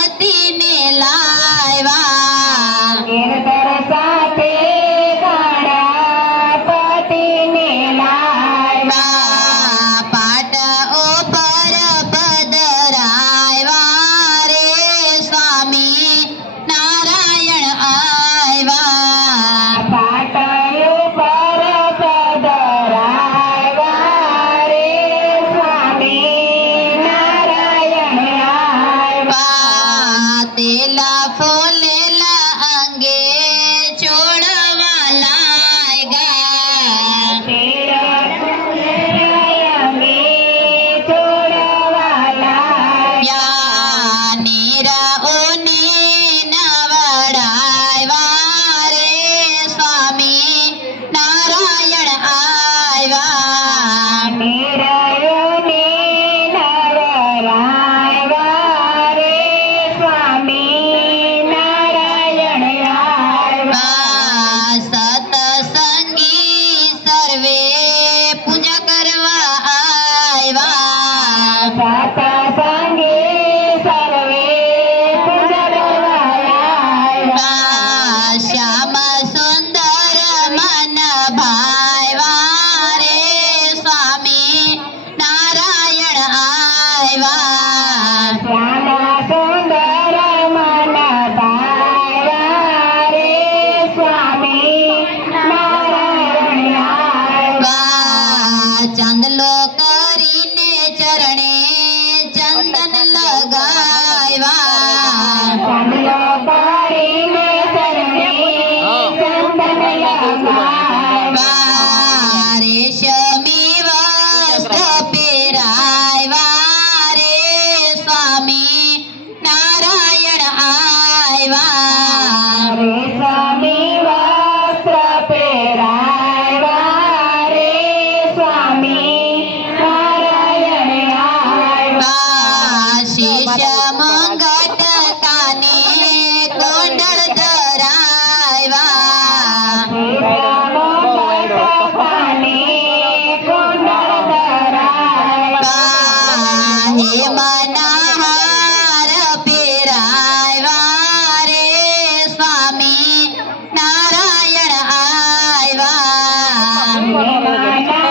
فاطمة 把那个 Amen. Amen.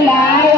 olhar